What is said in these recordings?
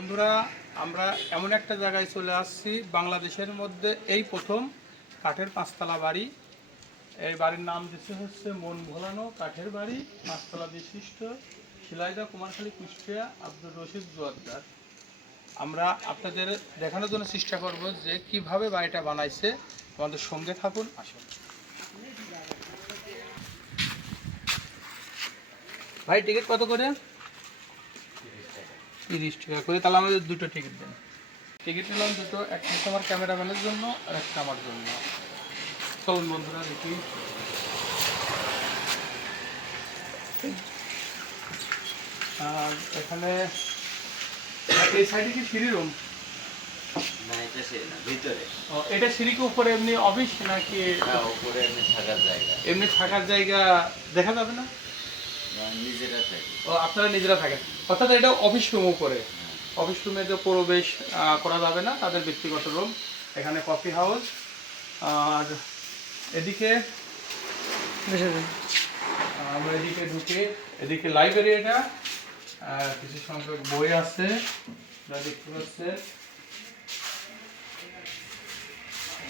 বন্ধুরা, আমরা এমন একটা জায়গায় চলে আসছি, বাংলাদেশের মধ্যে এই প্রথম কাঠের পাঁচতলা বাড়ি। এই বাড়ির নাম দিচ্ছে হচ্ছে মন ভোলানো কাঠের বাড়ি, পাঁচতলা বিশিষ্ট শিলাইদা কুমারখালী কুষ্টিয়া আব্দুর রশিদ জোয়ারদার। আমরা আপনাদের দেখানোর জন্য চেষ্টা করব যে কীভাবে বাড়িটা বানাইছে। আমাদের সঙ্গে থাকুন, আসুন। ভাই টিকিট কত করে? তিরিশ টাকা করে তাহলে আমাদের দুটো টিকিট দেন। টিকিট নিলাম দুটো একটা আমার ক্যামেরাম্যানের জন্য আর একটা আমার জন্য। চলুন বন্ধুরা দেখি। আর এখানে এই সাইডে কি সিঁড়ি রুম এটা সিঁড়ি কি উপরে এমনি অফিস নাকি উপরে এমনি থাকার জায়গা। এমনি থাকার জায়গা দেখা যাবে না? ও আপনারা নিজেরা থাকেন। অর্থাৎ এটা অফিস রুমও করে। অফিস রুমে তো প্রবেশ করা যাবে না তাদের ব্যক্তিগত রুম এখানে কফি হাউস আর এদিকে আমরা এদিকে ঢুকে এদিকে লাইব্রেরি এটা আর কিছু সংখ্যক বই আছে যা দেখতে পাচ্ছেন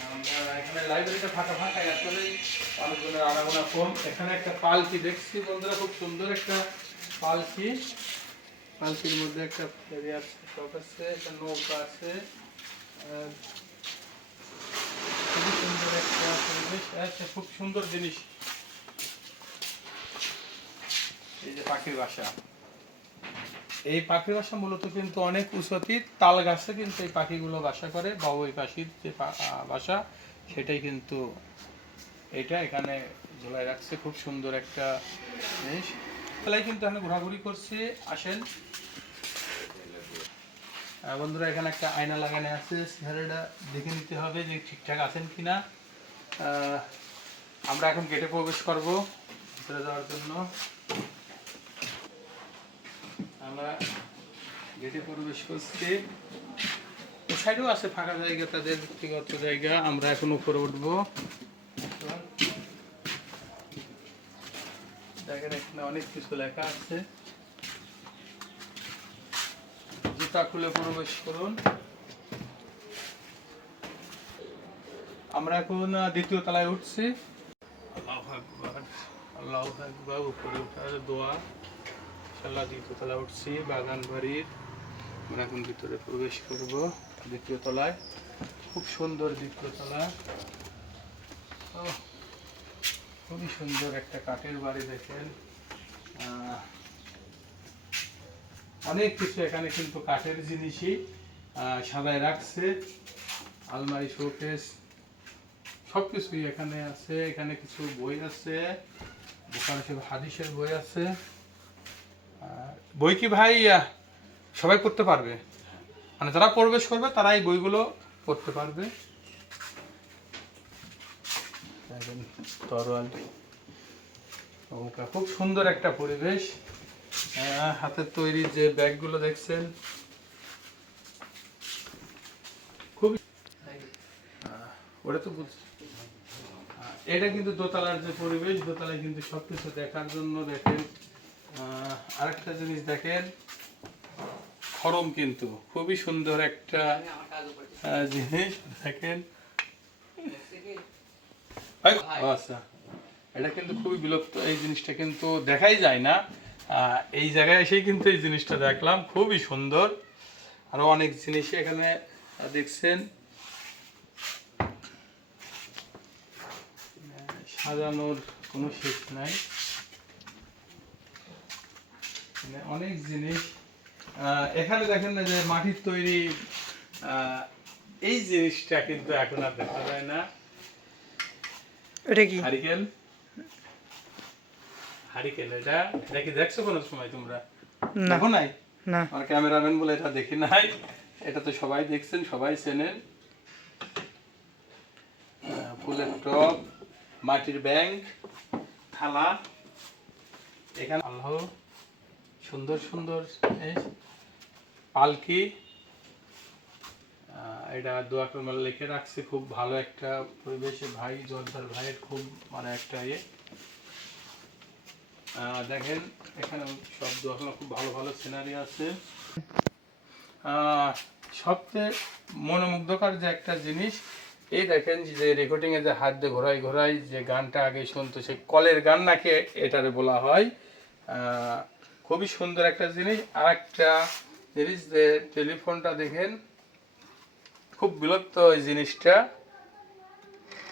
আমরা এখানে লাইব্রেরিটা ফাঁকা ফাঁকা আসলে মানুষজনের আনাগোনা এখানে একটা পালকি দেখছি বন্ধুরা খুব সুন্দর একটা পালকি। পালকির মধ্যে একটা ফেরি আছে শপ আছে, একটা নৌকা আছে। খুবই সুন্দর একটা পরিবেশ আচ্ছা খুব সুন্দর জিনিস। এই যে পাখির বাসা। এই পাখির বাসা মূলত কিন্তু অনেক উঁচুতি তাল গাছে কিন্তু এই পাখিগুলো বাসা করে বা ওই পাখির যে বাসা, সেটাই কিন্তু এটা এখানে ঝোলায় রাখছে। খুব সুন্দর একটা জিনিস। তাহলে কিন্তু এখানে ঘোরাঘুরি করছে আসেন। বন্ধুরা এখানে একটা আয়না লাগানো আছে চেহারাটা দেখে নিতে হবে যে ঠিকঠাক আছেন কিনা। আহ, আমরা এখন গেটে প্রবেশ করব ভিতরে যাওয়ার জন্য। আমরা গেটে প্রবেশ করছি। ও সাইডেও আছে ফাঁকা জায়গা তাদের ব্যক্তিগত জায়গা আমরা এখন উপরে উঠবো। এখানে অনেক কিছু লেখা আছে। জুতা খুলে প্রবেশ করুন। আমরা এখন দ্বিতীয় তলায় উঠছি। উপরে উঠার উঠছি, বাগান বাড়ির। আমরা এখন ভিতরে প্রবেশ করব, দ্বিতীয় তলায়। খুব সুন্দর দ্বিতীয় তলা। খুবই সুন্দর একটা কাঠের বাড়ি দেখেন। অনেক কিছু এখানে কিন্তু কাঠের জিনিসই সাজায় রাখছে। আলমারি, শোকেস সব কিছুই এখানে আছে। এখানে কিছু বই আছে। বোকার হাদিসের বই আছে। বই কি ভাই সবাই পড়তে পারবে? মানে যারা প্রবেশ করবে তারা এই বইগুলো পড়তে পারবে। দেখেন, তরোয়াল নৌকা। খুব সুন্দর একটা পরিবেশ। হাতের তৈরি যে ব্যাগগুলো দেখছেন। খুব ওটা তো বুঝছি এটা কিন্তু দোতলার যে পরিবেশ দোতলায় কিন্তু সবকিছু দেখার জন্য দেখেন। আরেকটা জিনিস দেখেন। খরম কিন্তু। খুবই সুন্দর একটা জিনিস। দেখেন। আচ্ছা এটা কিন্তু খুবই বিলুপ্ত, এই জিনিসটা কিন্তু দেখাই যায় না। এই জায়গায় এসেই কিন্তু এই জিনিসটা দেখলাম, খুবই সুন্দর। আরও অনেক জিনিসই এখানে দেখছেন। সাজানোর কোনো শেষ নাই। অনেক জিনিস। এখানে দেখেন না যে মাটির তৈরি এই জিনিসটা কিন্তু এখন আর দেখা যায় না। ওটা কি? হারিকেন। হারিকেন এটা এটা কি দেখছ কোনো সময় তোমরা? দেখো নাই? না। আমার ক্যামেরাম্যান বলে এটা দেখি নাই। এটা তো সবাই দেখছেন সবাই চেনেন। ফুলের টব মাটির ব্যাংক থালা। এখানে আল্লাহ সুন্দর সুন্দর পালকি। এটা দোয়া কর্মাল লিখে রাখছে, খুব ভালো একটা পরিবেশে ভাই জলদার ভাইয়ের খুব মানে একটা ইয়ে। দেখেন, এখানে সব দোয়া কর্মাল খুব ভালো ভালো সিনারি আছে। সবচেয়ে মনোমুগ্ধকর যে একটা জিনিস, এই দেখেন যে রেকর্ডিং এ যে হাত দিয়ে ঘোরাই ঘোরাই যে গানটা আগে শুনতো, সে কলের গান নাকি এটারে বলা হয়। খুবই সুন্দর একটা জিনিস। আর একটা জিনিস যে টেলিফোনটা দেখেন খুব বিরক্ত ওই জিনিসটা।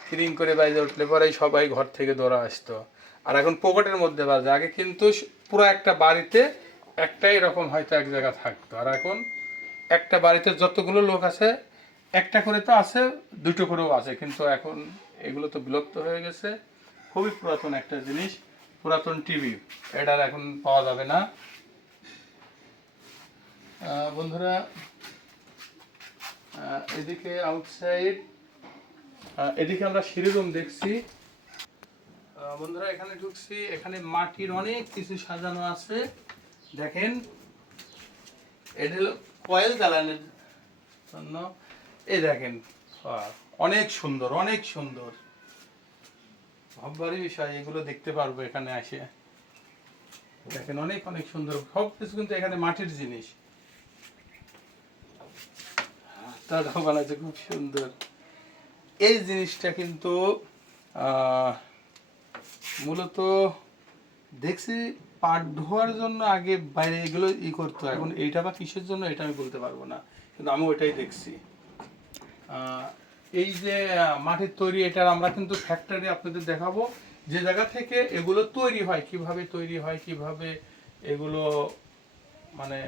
কিরিং করে বাইরে উঠলে পরেই সবাই ঘর থেকে দৌড়া আসতো। আর এখন পকেটের মধ্যে বাজে। আগে কিন্তু পুরো একটা বাড়িতে একটাই এরকম হয়তো এক জায়গা থাকতো। আর এখন একটা বাড়িতে যতগুলো লোক আছে, একটা করে তো আছে, দুটো করেও আছে। কিন্তু এখন এগুলো তো বিলুপ্ত হয়ে গেছে। খুবই পুরাতন একটা জিনিস, পুরাতন টিভি। এটার এখন পাওয়া যাবে না। বন্ধুরা এদিকে আউটসাইড এদিকে আমরা সিঁড়ি রুম দেখছি। বন্ধুরা, এখানে ঢুকছি। এখানে মাটির অনেক কিছু সাজানো আছে। দেখেন, এটা হলো কয়েল জ্বালানোর জন্য। এই দেখেন অনেক সুন্দর অনেক সুন্দর। ভাববারই বিষয়, এগুলো দেখতে পারব এখানে আসে দেখেন, অনেক অনেক সুন্দর। সব কিছু কিন্তু এখানে মাটির জিনিস। তারাও বানাচ্ছে খুব সুন্দর এই জিনিসটা কিন্তু মূলত দেখছি পাট ধোয়ার জন্য আগে বাইরে এগুলো ই করতো এখন এইটা বা কিসের জন্য এটা আমি বলতে পারব না কিন্তু আমি ওইটাই দেখছি এই যে মাটির তৈরি এটার আমরা কিন্তু ফ্যাক্টরি আপনাদের দেখাবো যে জায়গা থেকে এগুলো তৈরি হয় কীভাবে তৈরি হয় কীভাবে এগুলো মানে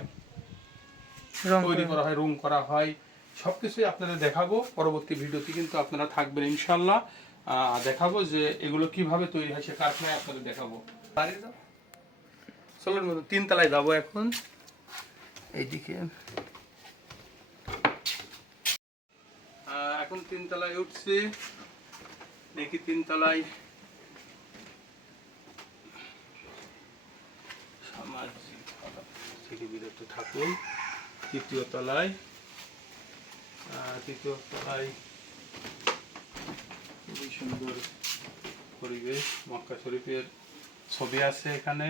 তৈরি। করা হয় রুম করা হয় সবকিছুই আপনাদের দেখাবো পরবর্তী ভিডিওতে কিন্তু আপনারা থাকবেন ইনশাল্লাহ দেখাবো যে এগুলো কীভাবে তৈরি হয় সে কারখানায় আপনাদের দেখাবো। চলুন বন্ধু, তিনতলায় যাব এখন। এইদিকে। এখন তিনতলায় উঠছি। দেখি তিন তিনতলায় সামাজিক থাকুন। তৃতীয় তলায়। তৃতীয় তলায় খুবই সুন্দর পরিবেশ মক্কা শরীফের ছবি আছে এখানে।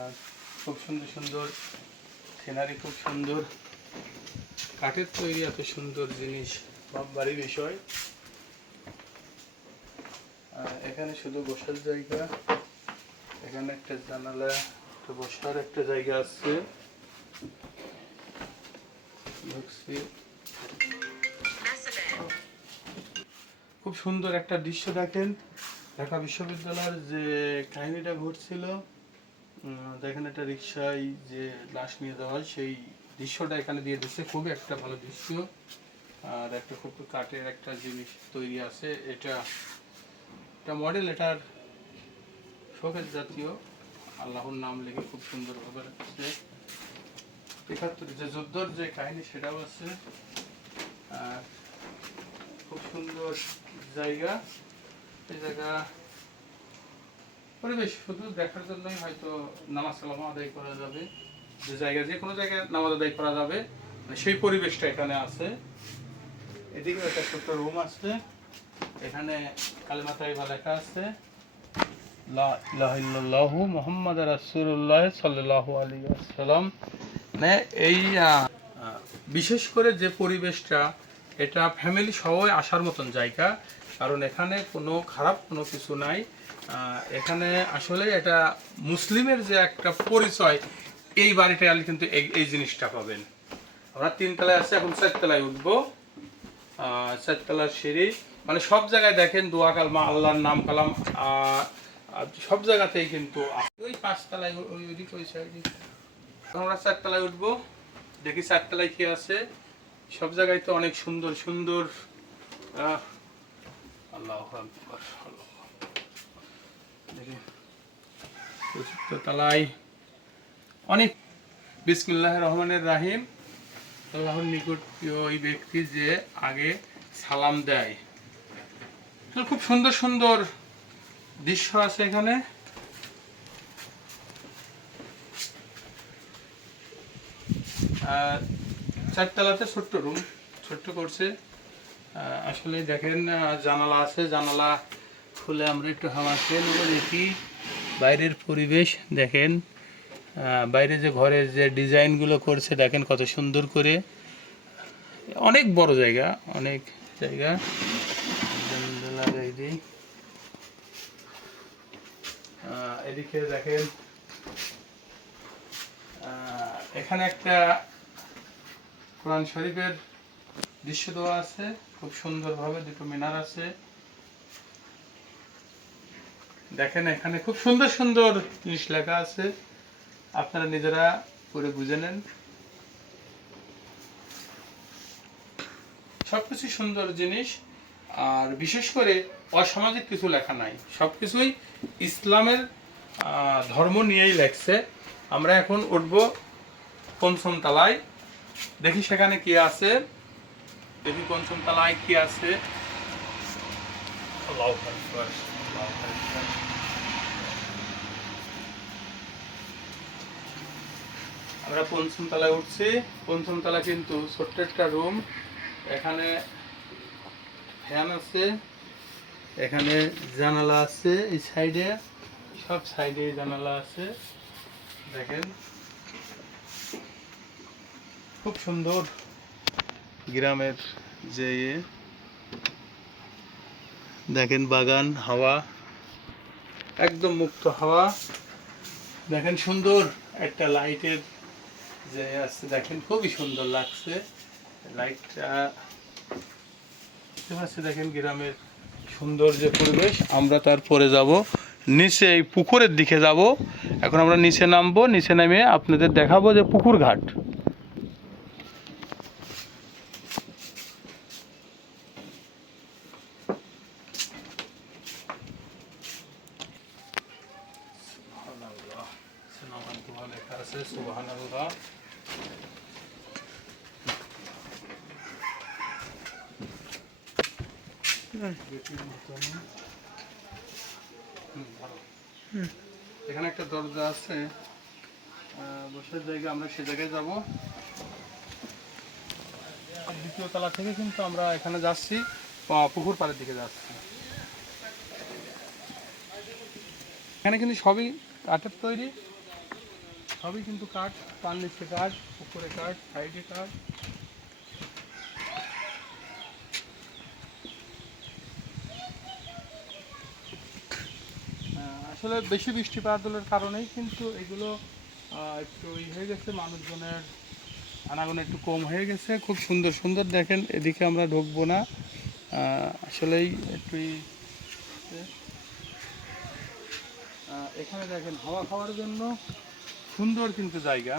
আর খুব সুন্দর সুন্দর সিনারি খুব সুন্দর। কাঠের তৈরি এত সুন্দর জিনিস ভাববারই বিষয়। আহ, এখানে শুধু বসার জায়গা এখানে একটা জানালা একটা বসার একটা জায়গা আছে। ঢুকছি। খুব সুন্দর একটা দৃশ্য দেখেন। ঢাকা বিশ্ববিদ্যালয়ের যে কাহিনীটা ঘটছিল দেখেন একটা রিক্সায় যে লাশ নিয়ে যাওয়া হয় সেই দৃশ্যটা এখানে দিয়ে দিচ্ছে। খুবই একটা ভালো দৃশ্য। আর একটা খুব কাঠের একটা জিনিস তৈরি আছে। এটা এটা মডেল এটার শোকের জাতীয়। আল্লাহর নাম লিখে খুব সুন্দরভাবে রাখছে। একাত্তর, যে যুদ্ধর যে কাহিনী সেটাও আছে। আর খুব সুন্দর জায়গা। এই জায়গা পরিবেশ, শুধু দেখার জন্যই হয়তো নামাজ কালাম আদায় করা যাবে। যে জায়গা, যে কোনো জায়গায় নামাজ আদায় করা যাবে। মানে সেই পরিবেশটা এখানে আছে। এদিকে একটা ছোট্ট রুম আছে। এখানে কালেমা তাইবা লেখা আছে। লা ইলাহা ইল্লাল্লাহু মুহাম্মাদুর রাসূলুল্লাহ সাল্লাল্লাহু মানে এই বিশেষ করে যে পরিবেশটা, এটা ফ্যামিলি সবাই আসার মতন জায়গা। কারণ এখানে কোনো খারাপ কোনো কিছু নাই। এখানে আসলে এটা মুসলিমের যে একটা পরিচয়, এই বাড়িটা আলে কিন্তু এই জিনিসটা পাবেন। আমরা তিনতলায় আছে, এখন চারতলায় উঠবো। চারতলার সিঁড়ি। মানে সব জায়গায় দেখেন, দোয়া কালমা, আল্লাহর নাম কালাম সব জায়গাতেই কিন্তু। ওই পাঁচতলায় ওই- ওই সাইডে। আমরা চারতলায় উঠবো। দেখি চারতলায় কি আছে। সব জায়গায় তো অনেক সুন্দর সুন্দর আল্লাহু তলায় অনেক বিসমুল্লাহ রহমানের রাহিম। আল্লাহর নিকট ওই ব্যক্তি যে আগে সালাম দেয়। খুব সুন্দর সুন্দর দৃশ্য আছে এখানে। আর চারতলাতে ছোট্ট রুম ছোট্ট করছে। আসলে দেখেন জানালা আছে, জানালা খুলে আমরা একটু হাওয়া খেয়ে দেখি। বাইরের পরিবেশ দেখেন বাইরে যে ঘরের যে ডিজাইনগুলো করছে, দেখেন কত সুন্দর করে। অনেক বড় জায়গা, অনেক জায়গা। এদিকে দেখেন এখানে একটা কোরআন শরীফের দৃশ্য দেওয়া আছে, খুব সুন্দরভাবে দুটো মিনার আছে। দেখেন এখানে খুব সুন্দর সুন্দর জিনিস লেখা আছে, আপনারা নিজেরা পড়ে বুঝে নেন। সবকিছু সুন্দর জিনিস, আর বিশেষ করে অসামাজিক কিছু লেখা নাই। সবকিছুই ইসলামের ধর্ম নিয়েই লেখছে। আমরা এখন উঠব পঞ্চম তলায়। দেখি সেখানে কি আছে। দেখি পঞ্চম তলায় কি আছে। আমরা পঞ্চম তলায় উঠছি? পঞ্চম তলা কিন্তু ছোট্ট একটা রুম এখানে ফ্যান আছে এখানে জানালা আছে এই সাইডে সব সাইডে জানালা আছে। দেখেন। খুব সুন্দর গ্রামের যে দেখেন বাগান, হাওয়া, একদম মুক্ত হাওয়া। দেখেন সুন্দর একটা লাইটের যে আছে, দেখেন খুবই সুন্দর লাগছে। লাইটটা দেখেন গ্রামের সুন্দর যে পরিবেশ। আমরা তারপরে যাব, নিচে এই পুকুরের দিকে যাব। এখন আমরা নিচে নামবো, নিচে নামিয়ে আপনাদের দেখাবো যে পুকুর ঘাট সুবহানাল্লাহ। সিনেমার দোয়া লেখা আছে। হুম, এখানে একটা দরজা আছে। বসার জায়গা আমরা সে জায়গায় যাব। দ্বিতীয় তলা থেকে কিন্তু আমরা এখানে যাচ্ছি পুকুর পাড়ের দিকে যাচ্ছি। এখানে কিন্তু সবই কাঠের তৈরি। সবই কিন্তু কাঠ, পান নিচে কাঠ উপরে কাঠ, সাইডে কাঠ। আসলে বেশি বৃষ্টিপাত হলের কারণেই কিন্তু এগুলো একটু ই হয়ে গেছে, মানুষজনের আনাগোনা একটু কম হয়ে গেছে। খুব সুন্দর সুন্দর দেখেন, এদিকে আমরা ঢুকবো না। আসলেই একটু এখানে দেখেন, হাওয়া খাওয়ার জন্য সুন্দর কিন্তু জায়গা।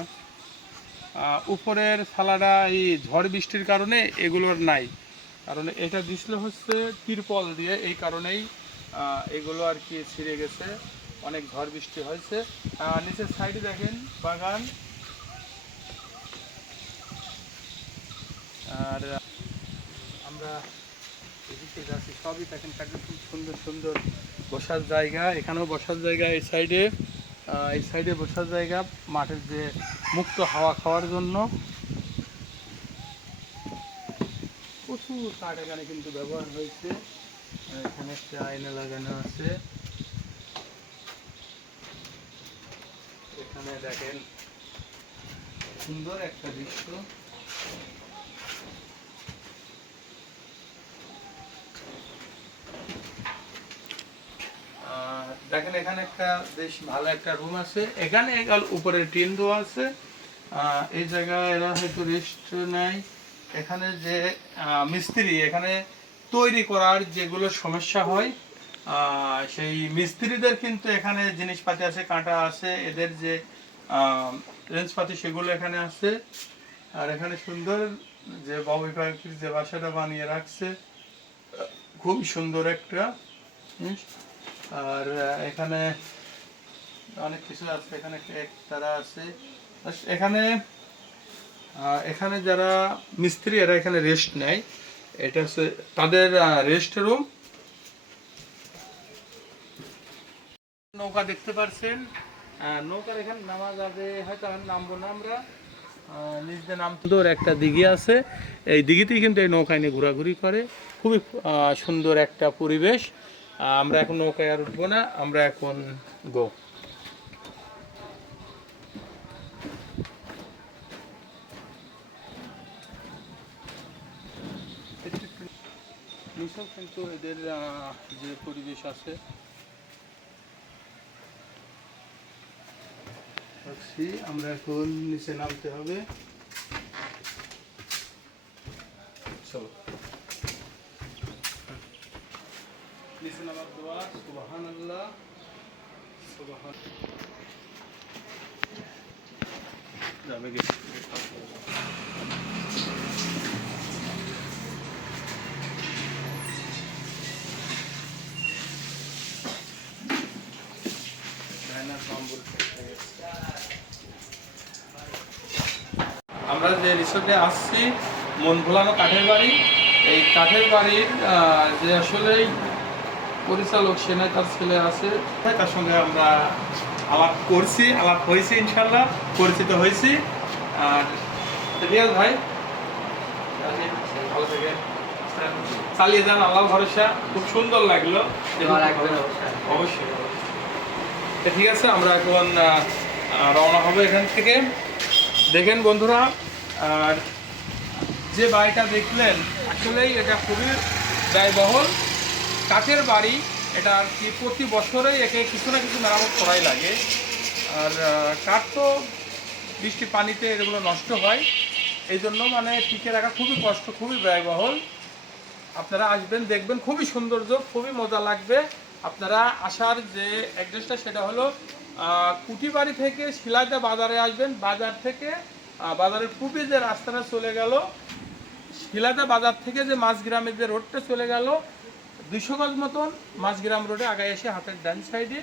উপরের থালাটা এই ঝড় বৃষ্টির কারণে এগুলোর নাই। কারণ এটা দিছিল হচ্ছে তিরপল দিয়ে, এই কারণেই এগুলো আর কি ছিঁড়ে গেছে। অনেক ঝড় বৃষ্টি হয়েছে। নিচের সাইডে দেখেন, বাগান। আর, আমরা এদিকে যাচ্ছি। সবই দেখেন খুব সুন্দর সুন্দর বসার জায়গা। এখানেও বসার জায়গা এই সাইডে। এই সাইডে বসার জায়গা, মাঠের যে মুক্ত হাওয়া খাওয়ার জন্য। প্রচুর কাঠ এখানে কিন্তু ব্যবহার হয়েছে। এখানে একটা আয়না লাগানো আছে। এখানে দেখেন, সুন্দর একটা দৃশ্য। দেখেন, এখানে একটা বেশ ভালো একটা রুম আছে। এখানে এগাল উপরে টিন দেওয়া আছে। এই জায়গায় এরা হয়তো রেস্ট নেয়। এখানে যে মিস্ত্রি, এখানে তৈরি করার যেগুলো সমস্যা হয় সেই মিস্ত্রিদের কিন্তু এখানে জিনিসপাতি আছে, কাঁটা আছে, এদের যে রেঞ্জপাতি সেগুলো এখানে আছে। আর এখানে সুন্দর যে বাবুই পাখির যে বাসাটা বানিয়ে রাখছে খুব সুন্দর একটা আর এখানে অনেক কিছু আছে, এখানে কেক তারা আছে। এখানে এখানে যারা মিস্ত্রি, এরা এখানে রেস্ট নেয়। এটা হচ্ছে তাদের রেস্ট রুম নৌকা দেখতে পারছেন। নৌকার এখানে নামা যাবে, হয়তো নামবো না আমরা। দিয়ে নাম একটা দিঘি আছে। এই দিঘিতেই কিন্তু এই নৌকায় নিয়ে ঘোরাঘুরি করে। খুবই সুন্দর একটা পরিবেশ। আমরা এখন নৌকায় আর উঠবো না আমরা এখন গো মিশন কিন্তু এদের যে পরিবেশ আছে। আমরা এখন নিচে নামতে হবে। আমরা যে রিসোর্টে আসছি মন ভোলানো কাঠের বাড়ি। এই কাঠের বাড়ির যে আসলে পরিচালক সেনা তার ছেলে আছে। তার সঙ্গে আমরা আলাপ করছি আলাপ হয়েছে ইনশাল্লাহ পরিচিত হয়েছি। আর রিয়াজ ভাই? ভালো থেকে চালিয়ে যান আল্লাহ ভরসা। খুব সুন্দর লাগল। অবশ্যই তো ঠিক আছে আমরা এখন রওনা হবে এখান থেকে। দেখেন বন্ধুরা আর যে বাড়িটা দেখলেন আসলেই এটা খুবই ব্যয়বহুল। কাঠের বাড়ি, এটা আর কি প্রতি বছরেই একে কিছু না কিছু মেরামত করাই লাগে। আর কাঠ তো বৃষ্টি পানিতে এগুলো নষ্ট হয়। এই জন্য মানে টিকে রাখা খুবই কষ্ট, খুবই ব্যয়বহুল। আপনারা আসবেন, দেখবেন খুবই সৌন্দর্য, খুবই মজা লাগবে। আপনারা আসার যে অ্যাড্রেসটা সেটা হলো কুটিবাড়ি থেকে শিলাইদা বাজারে আসবেন। বাজার থেকে বাজারের পূর্বে যে রাস্তাটা চলে গেল শিলাদা বাজার থেকে যে মাঝগ্রামের যে রোডটা চলে গেল দুইশো গজ মতন মাঝগ্রাম রোডে আগায় এসে হাতের ডান সাইডে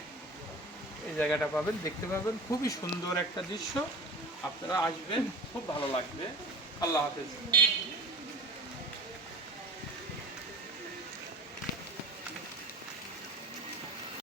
এই জায়গাটা পাবেন, দেখতে পাবেন। খুবই সুন্দর একটা দৃশ্য। আপনারা আসবেন, খুব ভালো লাগবে। আল্লাহ হাফেজ।